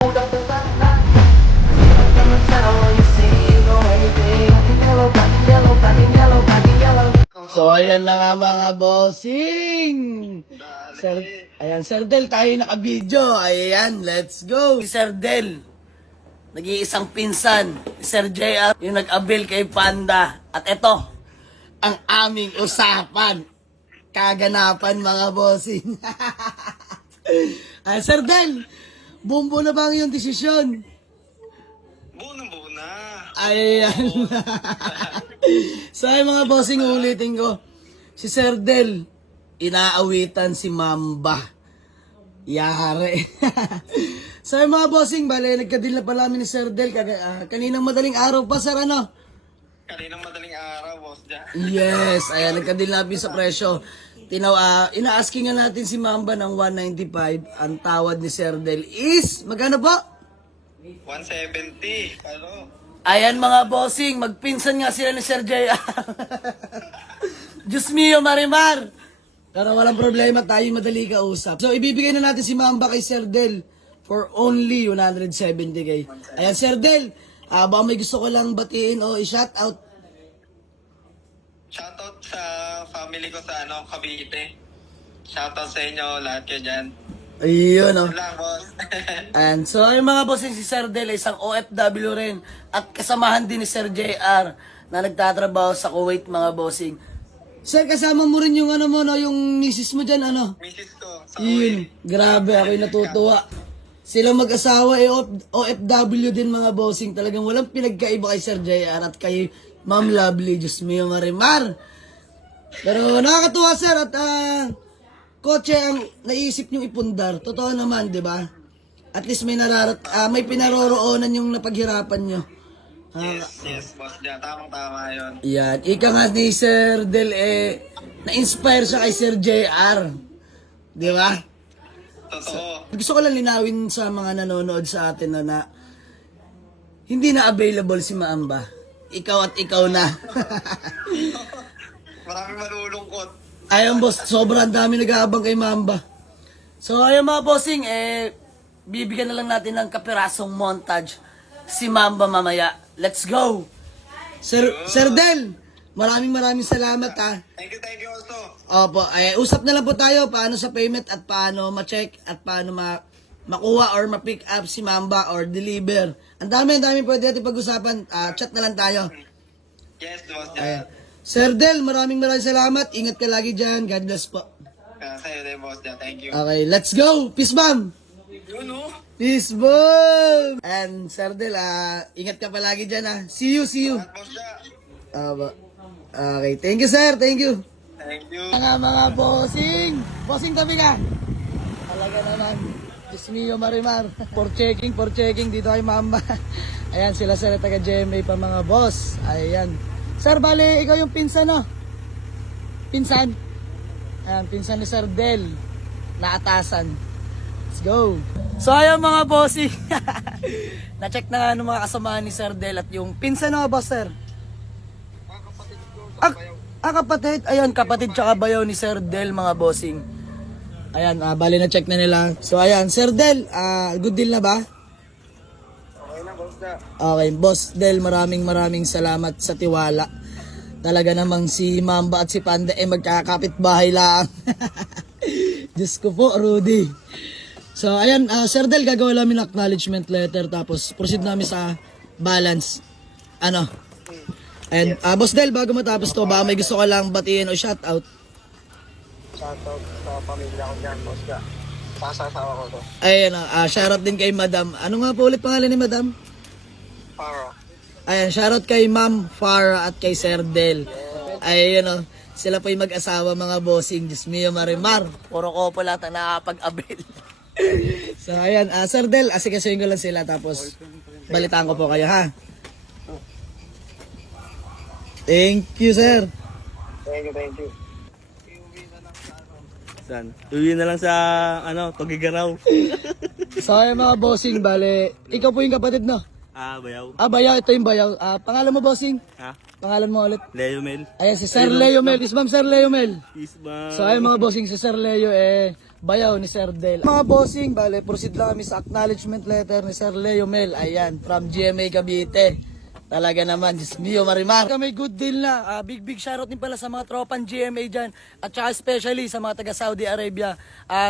So ayan na nga mga bossing. Sir, ayan Sir Del, tayo naka-video. Ayan, let's go. Si Sir Del, nag-iisang pinsan, Sir JR, yung nag-abil kay Panda. At ito, ang aming usapan. Kaganapan mga bossing. Sir Del, bumbo na ba ang iyong desisyon? Buo na. Ayan. So ay mga bossing, ulitin ko. Si Sir Del, inaawitan si Mamba. Yare. So ay mga bossing, bale, nagka-deal na pala kami ni Sir Del. Kaninang madaling araw pa, sir, ano? Kaninang madaling araw, boss dyan. Yes, ayan, nagka-deal na kami sa presyo. Ina-asking nga natin si Mamba ng 195. Ang tawad ni Sir Del is, magkano po? 170. Ano? Ayan mga bossing, magpinsan nga sila ni Sir JR. Diyos mio, Marimar. Pero walang problema, tayo madali kausap. So, ibibigay na natin si Mamba kay Sir Del for only 170k. Ayan, Sir Del, baka may gusto ko lang batiin o i-shout out. Shoutout sa family ko sa Cavite. Shoutout sa inyo, lahat kayo dyan. Ayun, oh. Yun lang, boss. And so, yung mga bossing, si Sir Del, isang OFW rin. At kasamahan din ni Sir JR na nagtatrabaho sa Kuwait, mga bossing. Sir, kasama mo rin yung yung misis mo dyan, Mrs. ko, sa Yun, grabe, ako'y natutuwa. Sila mag-asawa, OFW din mga bossing. Talagang walang pinagkaiba kay Sir JR at kay Ma'am Lovely. Diyos mo yung Marimar. Pero nakakatuwa, sir, at kotse ang naisip niyong ipundar. Totoo naman, di ba? At least may may pinaroroonan yung napaghirapan niyo. Yes, boss dyan. Tamang-tama yun. Yan. Ika nga ni Sir Del, na-inspire siya kay Sir JR. Di ba? Totoo. Gusto ko lang linawin sa mga nanonood sa atin na hindi na available si Maamba. Ikaw at ikaw na. Maraming malulungkot. Ayun boss, sobrang dami nag-aabang kay Mamba. So ayun mga bossing, bibigyan na lang natin ng kapirasong montage si Mamba mamaya. Let's go! Sir Del, maraming salamat ha. Thank you also. Opo, usap na lang po tayo paano sa payment at paano ma-check at paano makuha or ma-pick up si Mamba or deliver. Ang dami pwede natin pag-usapan. Chat na lang tayo. Yes, boss Ayan. dyan. Sir Del, maraming salamat. Ingat ka lagi dyan. God bless po. Sa'yo din, boss dyan. Thank you. Okay, let's go! Peace bomb! Yun, no? Peace bomb! And Sir Del, ingat ka palagi dyan ha. See you. Boss dyan. Okay, thank you sir, thank you. Thank you. Mga bossing! Bossing tabi ka! Talaga naman. Diyos mio, Marimar. For checking dito kay Mamba. Ayan, sila sir taga GMA pa mga boss. Ayan. Sir, bali, ikaw yung pinsan, no? Pinsan? Ayan, pinsan ni Sir Del. Naatasan. Let's go. So, ayan mga bossing. Na-check na nga ng mga kasamahan ni Sir Del at yung pinsan, no, boss, sir? Kapatid. Ayan, kapatid tsaka bayaw ni Sir Del, mga bossing. Ayan, bali na-check na nila. So, ayan, Sir Del, good deal na ba? Okay, Boss Del, maraming salamat sa tiwala. Talaga namang si Mamba at si Panda magkakapit bahay lang. Diyos ko po, Rudy. So, ayan, Sir Del, gagawa namin ng acknowledgement letter tapos proceed namin sa balance. And, Boss Del, bago matapos to, baka may gusto ka lang batiin o shoutout? Shoutout sa pamilya ko dyan, boss dyan. Sasasawa ko to. Ayan, shoutout din kay Madam. Ano nga po ulit pangalan ni Madam? Para. Ayan, shoutout kay Ma'am Farah at kay Sir Del. Ayan, sila po yung mag-asawa mga bossing. Diyos mio, Marimar. Puro ko po lahat ang nakapag-abil. So, ayan, Sir Del, asikasuhin ko lang sila tapos balitaan ko po kayo, ha? Thank you, sir. Thank you. Saan? Uwi na lang sa, Tugigaraw. So, ayan mga bossing, bale, ikaw po yung kapatid, no? Bayaw. Bayaw, ito yung bayaw. Pangalan mo, bossing? Ha? Pangalan mo ulit? Leo Mel. Ayan, si Sir Leo Mel. Is ma'am Sir Leo Mel. Peace ba? So ayun mga bossing, si Sir Leo bayaw ni Sir Del. Mga bossing, bale, proceed lang kami sa acknowledgement letter ni Sir Leo Mel. Ayan, from GMA Cavite. Talaga naman, Diyos mio, Marimar. May good deal na. Big shoutout din pala sa mga tropang GMA dyan. At saka especially sa mga taga Saudi Arabia.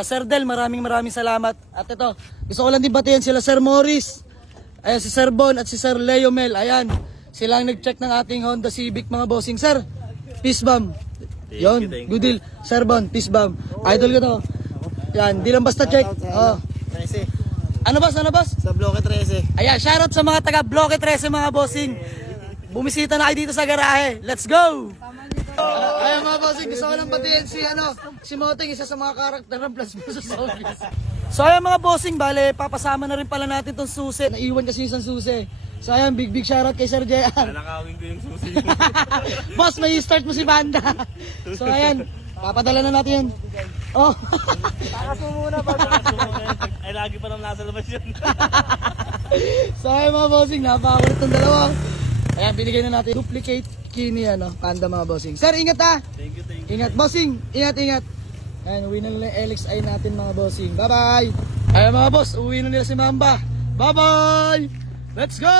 Sir Del, maraming salamat. At ito, gusto ko lang din batiin sila Sir Morris. Ayan, si Sir Bon at si Sir Leo Mel. Ayan, sila ang nag-check ng ating Honda Civic mga bossing. Sir, peace bomb. Yon, thank good deal. Sir Bon, peace bomb. Idol ko to. Yan, di lang basta check. Oh. 13. Ano boss? Sa Bloque 13. Ayan, shoutout sa mga taga Bloque 13 mga bossing. Bumisita na kayo dito sa garahe. Let's go! Ayan mga bossing, gusto ko lang batiin si Moteng, isa sa mga karakter ng Plus vs. Zombies. So ayan mga bossing, bale, papasama na rin pala natin tong susi. Naiwan kasi isang susi. So ayan, big shoutout kay Sir JR. Nanakawin ko yung susi. Boss, may start mo si Banda. So ayan, papadala na natin yan. Oh. Takas mo muna ba? Ay, lagi pa nang nasa labas yun. So ayan mga bossing, napakakulit ng dalawa. Ayan, binigay na natin duplicate key ni Panda mga bossing. Sir, ingat ha! Thank you. Ingat bossing, ingat. Ayan, uwi na nila yung LXI natin mga bossing. Bye bye! Ayan mga boss, uwi na nila si Mamba. Bye bye! Let's go!